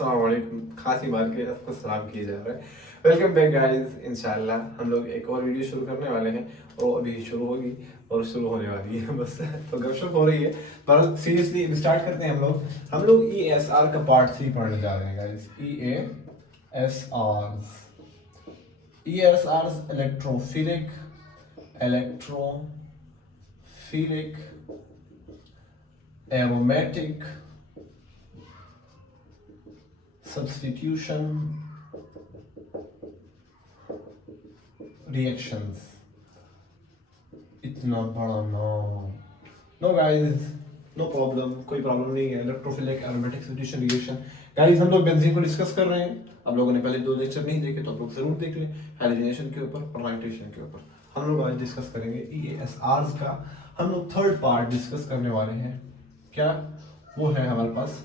अस्सलाम वालेकुम, खांसी मार के आपको सलाम किया जा रहा है। Welcome back guys. इंशाल्लाह हम लोग एक और वीडियो शुरू करने वाले हैं और अभी शुरू होगी और शुरू होने वाली है बस तो गपशप हो रही है, पर सीरियसली स्टार्ट करते हैं। हम लोग ESR का पार्ट 3 पढ़ने जा रहे हैं guys. ESRs electrophilic aromatic substitution reactions। इतना बड़ा नो गाइस, नो प्रॉब्लम, कोई प्रॉब्लम नहीं है। Electrophilic aromatic substitution reaction guys, हम लोग बेंजीन को डिस्कस कर रहे हैं। आप लोगों ने पहले 2 लेक्चर नहीं देखे तो आप लोग जरूर देख लें, हैलोजेनेशन के ऊपर और नाइट्रेशन के ऊपर। हम लोग आज डिस्कस करेंगे ESRs का। हम लोग थर्ड पार्ट डिस्कस करने वाले हैं। क्या वो है हमारे पास?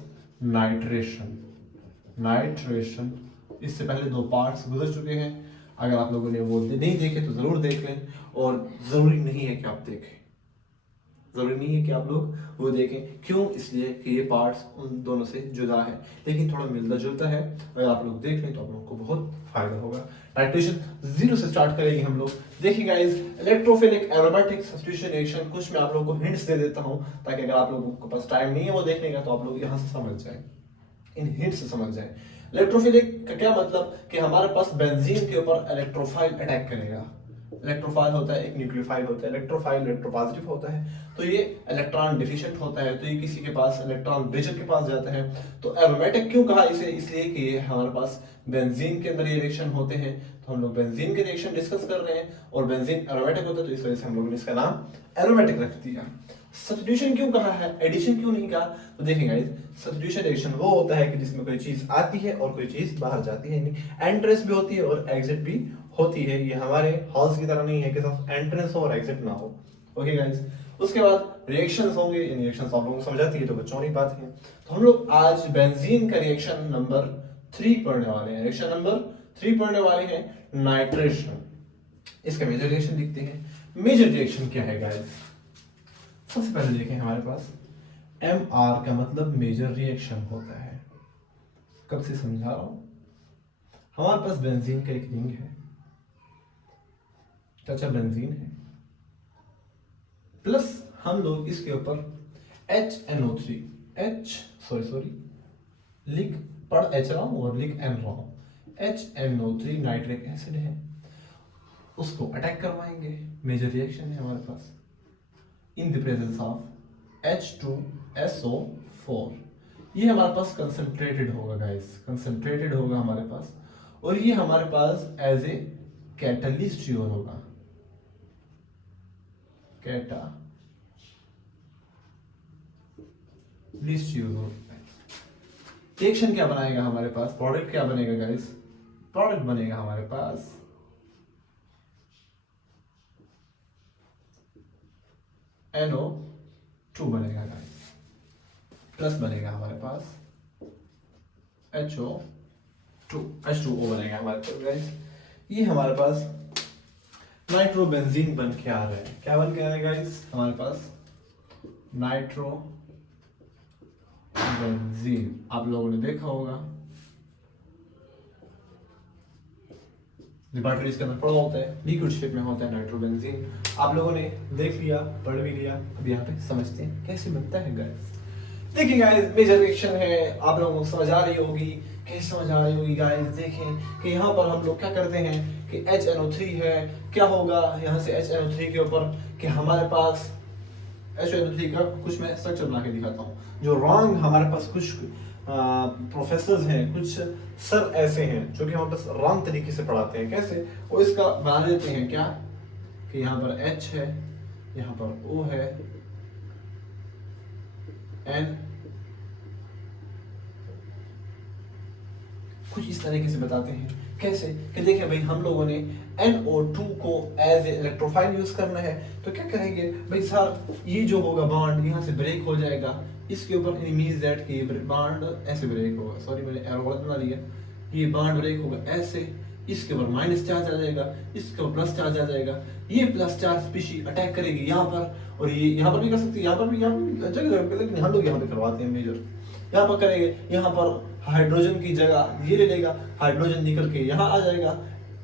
नाइट्रेशन। इससे पहले 2 पार्ट्स गुजर चुके हैं। अगर आप लोगों ने वो नहीं देखे तो जरूर देख लें, और जरूरी नहीं है कि आप देखें, जरूरी नहीं है कि आप लोग वो देखें। क्यों? इसलिए कि ये पार्ट्स उन दोनों से जुदा है, लेकिन थोड़ा मिलता जुलता है। अगर आप लोग देख लें तो आप लोगों को बहुत फायदा होगा। नाइट्रेशन 0 से स्टार्ट करेंगे हम लोग। देखिए guys, electrophilic aromatic substitution reaction, कुछ मैं आप लोगों को हिंट्स दे देता हूं, ताकि अगर आप लोगों के पास टाइम नहीं है वो देखने का तो आप लोग यहाँ से समझ जाएं, इन हिंट्स से समझ जाएं। इलेक्ट्रोफिलिक का क्या मतलब कि हमारे पास बेंजीन के ऊपर इलेक्ट्रोफाइल अटैक करेगा। इलेक्ट्रोफाइल होता है, एक न्यूक्लियोफाइल होता है। इलेक्ट्रोफाइल इलेक्ट्रोपॉजिटिव होता है, तो ये इलेक्ट्रॉन डिफिशिएंट होता है, तो ये किसी के पास इलेक्ट्रॉन ब्रिजर के पास जाता है। तो एरोमेटिक क्यों कहा इसे? इसलिए कि ये हमारे पास बेंजीन के अंदर ये रिएक्शन होते हैं। तो हम लोग बेंजीन के रिएक्शन डिस्कस कर रहे हैं और बेंजीन एरोमेटिक होता है, तो इस वजह से हम लोगों ने इसका नाम एरोमेटिक रख दिया। सब्स्टिट्यूशन क्यों कहा है, एडिशन क्यों नहीं कहा? तो देखें गाइस, सब्स्टिट्यूशन रिएक्शन वो होता है कि जिसमें कोई चीज आती है और कोई चीज बाहर जाती है, यानी एंट्रेंस भी होती है और एग्जिट भी होती है। ये हमारे हॉल्स की तरह नहीं है कि सिर्फ एंट्रेंस हो और एग्जिट ना हो। ओके गाइस, उसके बाद रिएक्शंस होंगे। इन रिएक्शंस आप लोगों को समझ आती है तो बच्चों की बात है। तो हम लोग आज बेंजीन का रिएक्शन नंबर 3 पढ़ने वाले हैं। रिएक्शन नंबर 3 पढ़ने वाले हैं, नाइट्रेशन। इसका मेजर रिएक्शन लिखते हैं। मेजर रिएक्शन क्या है गाइस? सबसे पहले देखें, हमारे पास MR का मतलब मेजर रिएक्शन होता है। कब से समझा रहा हूं? हमारे पास बेंजीन का एक रिंग है, चाचा बेंजीन है, प्लस हम लोग इसके ऊपर HNO3 लिख पढ़ H रहा हूं और लिख N रहा हूं, HNO3 नाइट्रिक एसिड है, उसको अटैक करवाएंगे। मेजर रिएक्शन है हमारे पास in the presence of H2SO4। ये हमारे पास कंसंट्रेटेड होगा गाइस, कंसंट्रेटेड होगा हमारे पास, और ये हमारे पास एज ए कैटलिस्ट यूज होगा, कैटालिस्ट यूज होगा। रिएक्शन क्या बनाएगा हमारे पास? प्रोडक्ट क्या बनेगा गाइस? प्रोडक्ट बनेगा हमारे पास NO2 बनेगा गाइस, प्लस बनेगा हमारे पास H2O बनेगा हमारे पास गाइस। ये हमारे पास नाइट्रोबेंजीन बन के आ रहा है। क्या बन के आ रहा है गाइस? हमारे पास नाइट्रोबेंजीन। आप लोगों ने देखा होगा लेबोरेटरी के अंदर पड़ा होता है, लिक्विड शेप में होता है नाइट्रोबेंजीन। आप लोगों ने देख लिया, पढ़ भी लिया, अब यहाँ पे समझते हैं कैसे बनता है गाइस। देखिए गाइस, मेजर रिएक्शन है, आप लोगों को समझ आ रही होगी। कैसे समझ आ रही होगी गाइस? देखें कि यहाँ पर हम लोग क्या करते हैं कि HNO3 है, क्या होगा यहाँ से HNO3 के ऊपर कि हमारे पास HNO3 का कुछ मैं स्ट्रक्चर बना के दिखाता हूँ। जो रॉन्ग हमारे पास कुछ प्रोफेसर्स हैं, कुछ सर ऐसे हैं जो कि हमारे पास रॉन्ग तरीके से पढ़ाते हैं। कैसे? वो इसका बना देते हैं क्या कि यहाँ पर H है, यहाँ पर O है, N, कुछ इस तरीके से बताते हैं। कैसे? कि देखिए भाई, हम लोगों ने NO2 को एज ए इलेक्ट्रोफाइल यूज करना है, तो क्या करेंगे भाई सर, ये जो होगा बॉन्ड यहाँ से ब्रेक हो जाएगा, इसके ऊपर मींस दैट कि बॉन्ड ऐसे ब्रेक होगा। सॉरी, मैंने एरो गलत बना लिया। ये बॉन्ड ब्रेक होगा ऐसे, इसके ऊपर माइनस चार्ज आ जाएगा, इसके ऊपर प्लस चार्ज आ जाएगा। ये प्लस चार्ज स्पीशीज अटैक करेगी यहाँ पर, और ये यहाँ पर भी कर सकती है, यहाँ पर भी जगह जगह, लेकिन हम लोग यहाँ पे करवाते हैं मेजर। यहाँ पर करेंगे, यहाँ पर हाइड्रोजन की जगह ये ले लेगा, हाइड्रोजन निकल के यहाँ आ जाएगा,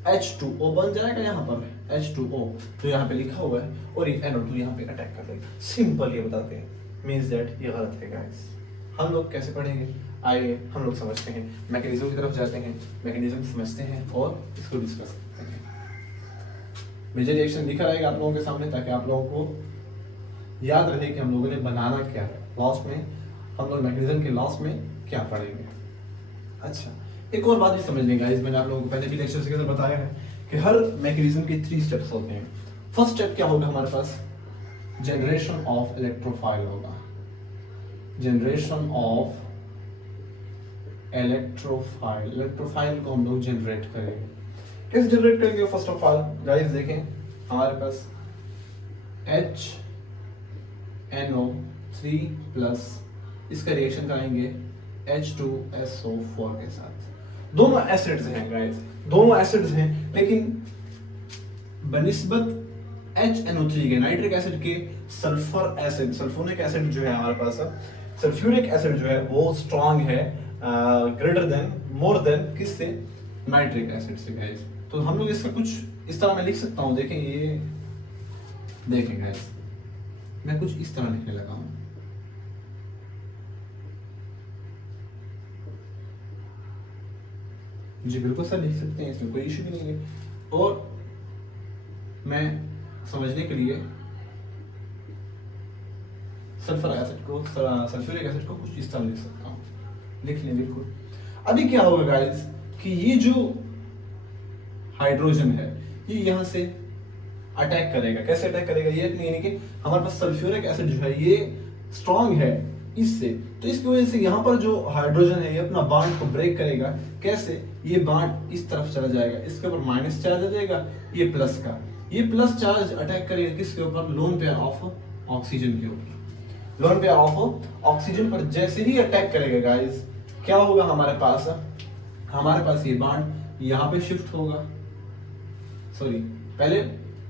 H2O बन जाएगा यहाँ पर, H2O जो यहाँ पे लिखा हुआ है, और ये NO2 यहाँ पे अटैक कर देगा। सिंपल ये बताते हैं, मीन्स दैट ये गलत है गाइस। हम लोग कैसे पढ़ेंगे, आइए हम लोग समझते हैं, मैकेनिज्म की तरफ जाते हैं, मैकेनिज्म समझते हैं और इसको डिस्कस करते हैं। मेजर रिएक्शन लिखा रहेगा आप लोगों के सामने, ताकि आप लोगों को याद रहे कि हम लोगों ने बनाना क्या है। लास्ट में हम लोग मैकेनिज्म के लास्ट में क्या पढ़ेंगे। अच्छा, एक और बात भी समझ लेंगे गाइस, मैंने आप लोगों को पहले भी लेक्चर्स के अंदर बताया है कि हर मैकेनिज्म के 3 स्टेप्स होते हैं। फर्स्ट स्टेप क्या होगा हमारे पास, जनरेशन ऑफ इलेक्ट्रोफाइल होगा, जनरेशन ऑफ इलेक्ट्रोफाइल। इलेक्ट्रोफाइल को हम लोग जनरेट करेंगे। कैसे जनरेट करेंगे? फर्स्ट ऑफ ऑल गाइस देखें, हमारे पास HNO3 प्लस, इसका रिएक्शन कराएंगे H2SO4 के साथ। दोनों एसिड्स हैं गाइस, दोनों एसिड्स हैं, लेकिन बनिस्बत HNO3 के, नाइट्रिक एसिड के, सल्फर एसिड, सल्फोनिक एसिड जो है हमारे पास, सल्फ्यूरिक एसिड जो है वो स्ट्रांग है, ग्रेटर देन, मोर देन किससे, नाइट्रिक एसिड से गाइस। तो हम लोग इसका कुछ इस तरह मैं लिख सकता हूं, देखें ये, देखें गाइस मैं कुछ इस तरह लिखने लगा हूं, जी बिल्कुल सर लिख सकते हैं, इसमें कोई इश्यू भी नहीं है। और मैं समझने के लिए सल्फर एसिड को, सल्फ्यूरिक एसिड को कुछ इस तरह लिख सकता हूं, लिख लें बिल्कुल। अभी क्या होगा गाइस कि ये जो हाइड्रोजन है ये यहाँ से अटैक करेगा। कैसे अटैक करेगा? ये यानी कि हमारे पास सल्फ्यूरिक एसिड जो है ये स्ट्रांग है इससे, तो इसकी वजह से यहाँ पर जो हाइड्रोजन है ये अपना बॉन्ड को ब्रेक करेगा। कैसे? ये बॉन्ड इस तरफ चला जाएगा, इसके ऊपर माइनस चार्ज आ जाएगा, ये प्लस का, ये प्लस चार्ज अटैक करेगा किसके ऊपर? लोन पेयर ऑफ ऑक्सीजन के ऊपर। लोन पेयर ऑफ ऑक्सीजन पर जैसे ही अटैक करेगा गाइस, क्या होगा हमारे पास ये बॉन्ड यहाँ पे शिफ्ट होगा, सॉरी पहले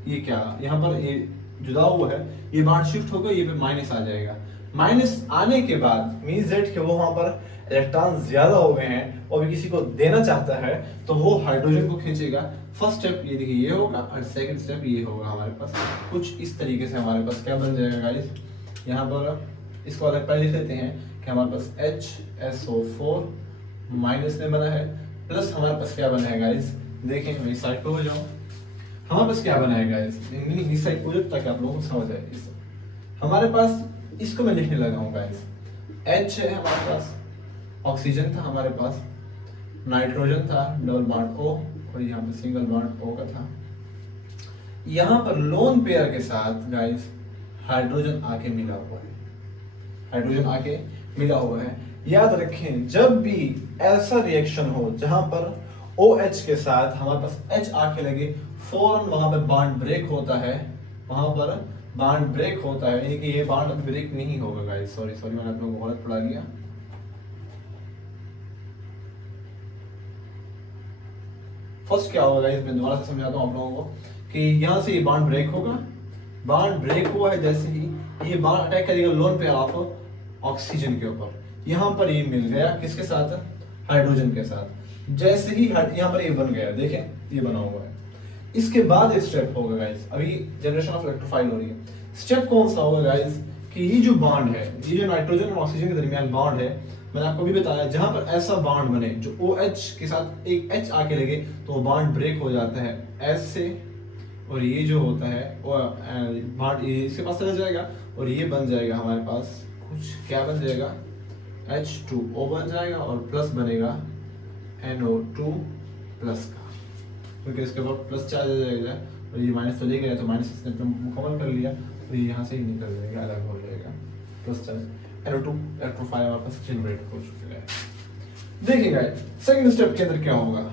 ये क्या, यहाँ पर ये जुदा हुआ है, ये बॉन्ड शिफ्ट होगा, ये पे माइनस आ जाएगा। माइनस आने के बाद मींस दैट कि वो वहां पर इलेक्ट्रॉन ज्यादा हो गए हैं और किसी को देना चाहता है तो वो हाइड्रोजन को खींचेगा। फर्स्ट स्टेप ये देखिए ये होगा, और सेकंड स्टेप ये होगा हमारे पास कुछ इस तरीके से। हमारे पास क्या बन जाएगा गाइस, यहाँ पर इसको अलग पहले लिख लेते हैं कि हमारे पास HSO4 माइनस में बना है, प्लस हमारे पास क्या बना है गाइस, देखें मैं इस साइड पे हो जाऊं, हमारे पास क्या बना है गाइस, इस साइड को ताकि आप लोगों को समझ आए। हमारे पास इसको मैं लिखने लगा हूं गाइस, H है हमारे पास, ऑक्सीजन था हमारे पास, नाइट्रोजन था डबल बॉन्ड O, और यहाँ पे सिंगल बॉन्ड O का था। यहाँ पर लोन पेयर के साथ गाइस हाइड्रोजन आके मिला हुआ है, हाइड्रोजन आके मिला हुआ है। याद रखें जब भी ऐसा रिएक्शन हो जहां पर OH के साथ हमारे पास H आके लगे, फौरन वहां पर बॉन्ड ब्रेक होता है, वहां पर बॉन्ड ब्रेक होता है, यानी कि ये बॉन्ड अभी ब्रेक नहीं होगा गाइस। सॉरी मैंने आप लोगों को गलत पढ़ा दिया। फर्स्ट क्या होगा गाइस, मैं दोबारा से समझाता हूं आप लोगों को कि यहां से ये बॉन्ड ब्रेक होगा, बॉन्ड ब्रेक हुआ है जैसे ही ये बॉन्ड अटैक करेगा लोन पेयर ऑफ ऑक्सीजन के ऊपर, यहां पर ये मिल गया किसके साथ, हाइड्रोजन के साथ। जैसे ही यहां पर ये बन गया, देखें ये बना हुआ है। इसके बाद एक स्टेप होगा गाइस, अभी जनरेशन ऑफ इलेक्ट्रोफाइल हो रही है। स्टेप कौन सा होगा गाइस कि ये जो बॉन्ड है, ये जो नाइट्रोजन और ऑक्सीजन के दरमियान बॉन्ड है, मैंने आपको भी बताया जहां पर ऐसा बॉन्ड बने जो OH के साथ एक H आके लगे तो वो बॉन्ड ब्रेक हो जाता है ऐसे, और ये जो होता है वो बॉन्ड इसके पास चला जाएगा और ये बन जाएगा हमारे पास कुछ क्या बन जाएगा, H2O बन जाएगा और प्लस बनेगा NO2 प्लस का, क्योंकि इसके बाद प्लस चार्ज आ जाएगा और ये माइनस तो ले गया तो माइनस इसने मुकम्मल कर लिया, तो ये यहाँ से ही निकल जाएगा, अलग हो जाएगा प्लस चार्ज। NO2 इलेक्ट्रोफाइल हमारे पास जनरेट हो चुका है। देखिए गाइस सेकंड स्टेप के अंदर क्या होगा,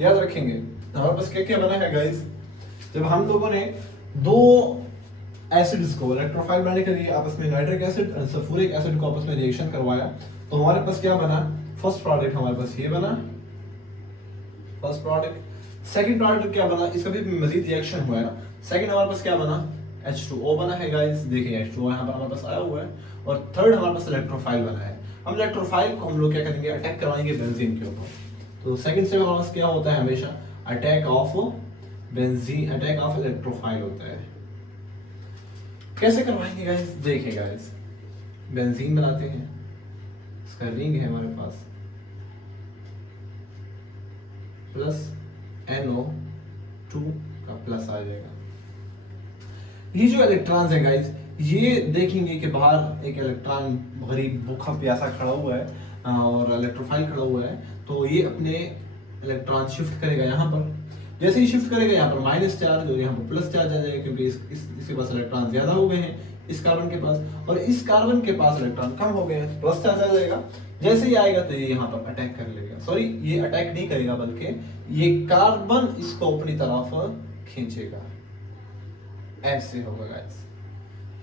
याद रखेंगे हमारे पास क्या क्या बना है गाइस। जब हम लोगों ने दो एसिड्स को इलेक्ट्रोफाइल बनाने के लिए आपस में नाइट्रिक एसिड और सल्फ्यूरिक एसिड को आपस में रिएक्शन करवाया, तो हमारे पास क्या बना, फर्स्ट प्रोडक्ट हमारे पास ये बना, फर्स्ट प्रोडक्ट। सेकंड प्रोडक्ट क्या बना, इसका भी मजीद रिएक्शन हुआ है ना। सेकंड हमारे पास क्या बना, H2O बना है गाइस, देखिए H2O यहाँ पर हमारे पास आया हुआ है। और थर्ड हमारे पास इलेक्ट्रोफाइल बना है। हम इलेक्ट्रोफाइल को हम लोग क्या करेंगे, अटैक करवाएंगे बेंजीन के ऊपर। तो सेकंड स्टेप हमारे पास क्या होता है, हमेशा attack of benzene, attack of electrophile होता है। कैसे करवाएंगे गाइस, देखिए गाइस बेंजीन बनाते हैं, इसका रिंग है हमारे पास प्लस NO2 का प्लस आ जाएगा। ये जो इलेक्ट्रॉन्स है गाइस, ये देखेंगे कि बाहर एक इलेक्ट्रॉन गरीब भूखा प्यासा खड़ा हुआ है और इलेक्ट्रोफाइल खड़ा हुआ है, तो ये अपने इलेक्ट्रॉन शिफ्ट करेगा यहाँ पर। जैसे ही शिफ्ट करेगा यहाँ पर माइनस चार्ज और यहाँ पर प्लस चार्ज आ जाएगा, क्योंकि इसके पास इलेक्ट्रॉन ज्यादा हो गए हैं इस कार्बन के पास, और इस कार्बन के पास इलेक्ट्रॉन कम हो गए हैं, प्लस चार्ज आ जाएगा। जैसे ही आएगा तो ये यहाँ पर अटैक कर लेगा, सॉरी ये अटैक नहीं करेगा बल्कि ये कार्बन इसको अपनी तरफ खींचेगा। ऐसे होगा गाइस।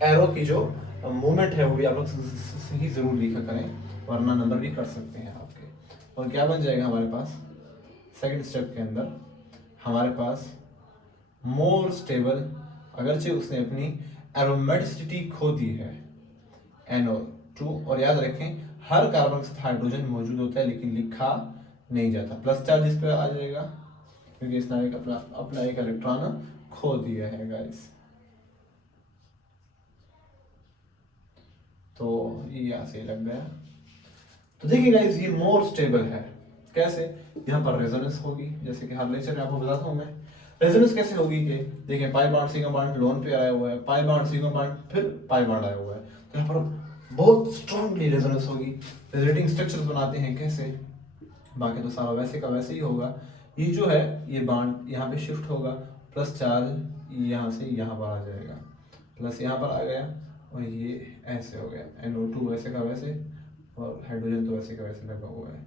एरो की जो मूवमेंट है वो भी आप लोग सही जरूर लिखा करें, वरना नंबर भी कर सकते हैं आपके। और क्या बन जाएगा हमारे पास सेकंड स्टेप के अंदर, हमारे पास मोर स्टेबल, अगरचे उसने अपनी एरोमेटिसिटी खो दी है NO2। और याद रखें हर कार्बन के साथ हाइड्रोजन मौजूद होता है लेकिन लिखा नहीं जाता, प्लस चार्ज इस पे आ जाएगा क्योंकि इसने अपना एक इलेक्ट्रॉन खो दिया है गाइस। तो ये यहाँ से लग गया। तो देखिए गाइस ये मोर स्टेबल है। कैसे, यहाँ पर रेजोनेंस होगी, जैसे कि हर लेक्चर में आपको बताता हूँ मैं। रेजोनेंस कैसे होगी कि देखिए pi bond sigma bond loan पे आया हुआ है, पाई बॉन्ड सिग्मा बॉन्ड फिर पाई बॉन्ड आया हुआ है, तो यहाँ पर बहुत स्ट्रांगली रेजोनेंस होगी। रेजोनेटिंग स्ट्रक्चर्स बनाते हैं कैसे, बाकी तो सारा वैसे का वैसे ही होगा। ये जो है ये बॉन्ड यहाँ पे शिफ्ट होगा, प्लस चार्ज यहाँ से यहाँ पर आ जाएगा, प्लस यहाँ पर आ गया और ये ऐसे हो गया, NO2 वैसे का वैसे और हाइड्रोजन तो वैसे का वैसे लगा हुआ है।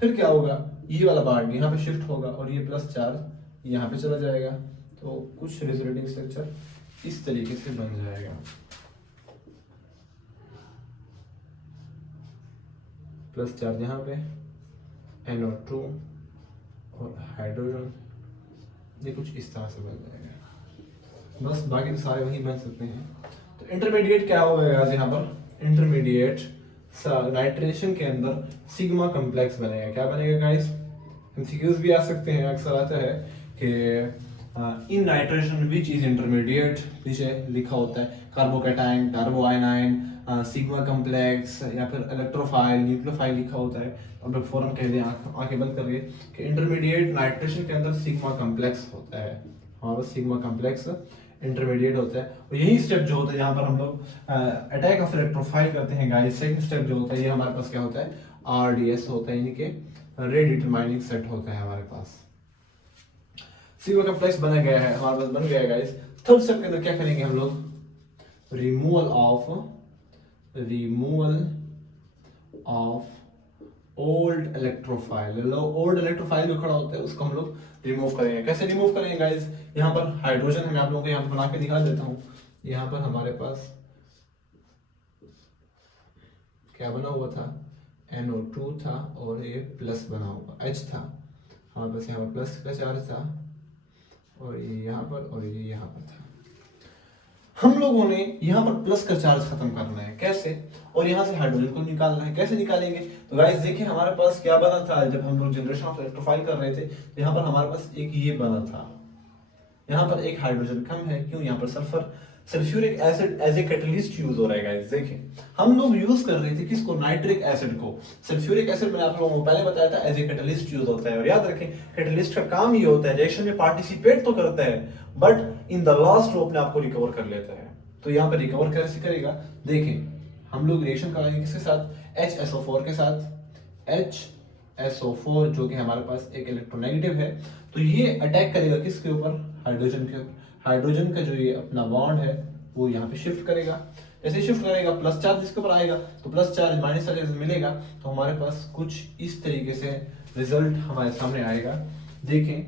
फिर क्या होगा, ये वाला बॉन्ड यहाँ पे शिफ्ट होगा और ये प्लस चार्ज यहाँ पे चला जाएगा, तो कुछ रेजोनेटिंग स्ट्रक्चर इस तरीके से बन जाएगा। प्लस चार्ज यहाँ पे, NO2 और हाइड्रोजन, ये कुछ इस तरह से बन जाएगा। बस बाकी तो सारे वही बन सकते हैं। तो इंटरमीडिएट क्या होगा यहाँ पर, इंटरमीडिएट नाइट्रेशन के अंदर सिग्मा कॉम्प्लेक्स बनेगा। क्या बनेगा गाइस, एमसीक्यूज भी आ सकते हैं, अक्सर आता है कि इन नाइट्रेशन विच इज इंटरमीडिएट, पीछे लिखा होता है कार्बोकैटायन, कार्बो आयनाइन, सिग्मा कॉम्प्लेक्स या फिर इलेक्ट्रोफाइल, न्यूक्लियोफाइल लिखा होता है। अब लोग फौरन कह दें आंखें बंद करके कि इंटरमीडिएट नाइट्रेशन के अंदर सिग्मा कॉम्प्लेक्स होता है, हमारा सिग्मा कॉम्प्लेक्स इंटरमीडिएट होता है। और यही स्टेप जो होता है जहाँ पर हम लोग अटैक ऑफ इलेक्ट्रोफाइल करते हैं गाइस, सेकंड स्टेप जो होता है ये हमारे पास क्या होता है, RDS होता है, यानी कि रेट डिटरमाइनिंग सेट होता है हमारे पास। सिग्मा कॉम्प्लेक्स बना गया है, हमारे पास बन गया है गाइस। थर्ड स्टेप के अंदर क्या करेंगे हम लोग, removal of old electrophile. Old electrophile जो खड़ा होता है उसको हम लोग रिमूव करेंगे। कैसे रिमूव करेंगे गाइस, यहाँ पर हाइड्रोजन है, मैं आप लोगों को यहाँ पर बना के दिखा देता हूँ। यहाँ पर हमारे पास क्या बना हुआ था, NO2 था और ये प्लस बना हुआ H था, हमारे पास यहाँ पर प्लस का चार्ज था और ये यहाँ पर और ये यहाँ पर था। हम लोगों ने यहाँ पर प्लस का चार्ज खत्म करना है, कैसे, और यहाँ से हाइड्रोजन को निकालना है। कैसे निकालेंगे, तो गाइस देखिए हमारे पास क्या बना था जब हम लोग जनरेशन ऑफ इलेक्ट्रोफाइल कर रहे थे, तो यहाँ पर हमारे पास एक ये बना था, यहाँ पर एक हाइड्रोजन कम है, क्यों, यहाँ पर sulphuric acid as a catalyst use हो रहा है गाइस। देखिए हम लोग यूज कर रहे थे किसको, नाइट्रिक एसिड को। सल्फ्यूरिक एसिड मैंने आप लोगों को पहले बताया था एज ए कैटलिस्ट यूज होता है, और याद रखें कैटलिस्ट का काम ये होता है रिएक्शन में पार्टिसिपेट तो करता है बट इन द लास्ट वो अपने आप को रिकवर कर लेता है। तो यहाँ पर रिकवर कैसे करेगा, देखें हम लोग रिएक्शन कराएंगे किसके साथ, HSO4 के साथ। HSO4 जो कि हमारे पास एक इलेक्ट्रोनेगेटिव है, तो ये अटैक करेगा किसके ऊपर, हाइड्रोजन के ऊपर। हाइड्रोजन का जो ये अपना बॉन्ड है वो यहाँ पे शिफ्ट करेगा, जैसे शिफ्ट करेगा प्लस चार्ज इसके ऊपर आएगा, तो प्लस चार्ज माइनस चार्ज मिलेगा, तो हमारे पास कुछ इस तरीके से रिजल्ट हमारे सामने आएगा। देखें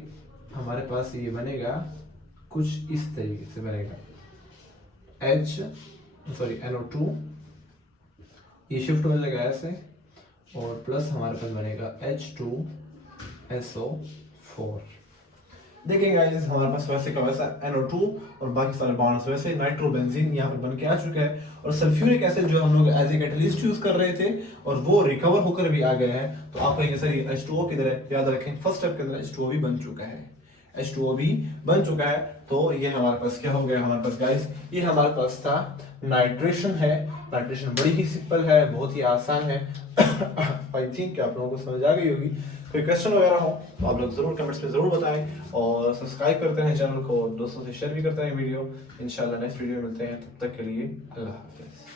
हमारे पास ये बनेगा कुछ इस तरीके से बनेगा, NO2 ये शिफ्ट होने लगा ऐसे, और प्लस हमारे पास बनेगा H2SO4। देखेंगे गाइस हमारे पास वैसे का वैसा NO2 और बाकी सारे बॉन्ड्स वैसे नाइट्रोबेंजीन यहाँ पर बन के आ चुका है, और सल्फ्यूरिक एसिड जो हम लोग एज ए कैटलिस्ट यूज कर रहे थे और वो रिकवर होकर भी आ गए हैं। तो आप कहेंगे सर ये H2O की तरह, याद रखें फर्स्ट स्टेप के अंदर H2O भी बन चुका है, H2O भी बन चुका है। तो ये हमारे पास क्या हो गया हमारे पास गाइस, ये हमारे पास था नाइट्रेशन है। नाइट्रेशन बड़ी ही सिंपल है, बहुत ही आसान है। आई थिंक आप लोगों को समझ आ गई होगी। कोई क्वेश्चन वगैरह हो तो आप लोग जरूर कमेंट्स में जरूर बताएं, और सब्सक्राइब करते हैं चैनल को, दोस्तों से शेयर भी करते हैं वीडियो। इंशाल्लाह नेक्स्ट वीडियो में मिलते हैं, तब तक के लिए अल्लाह हाफिज़।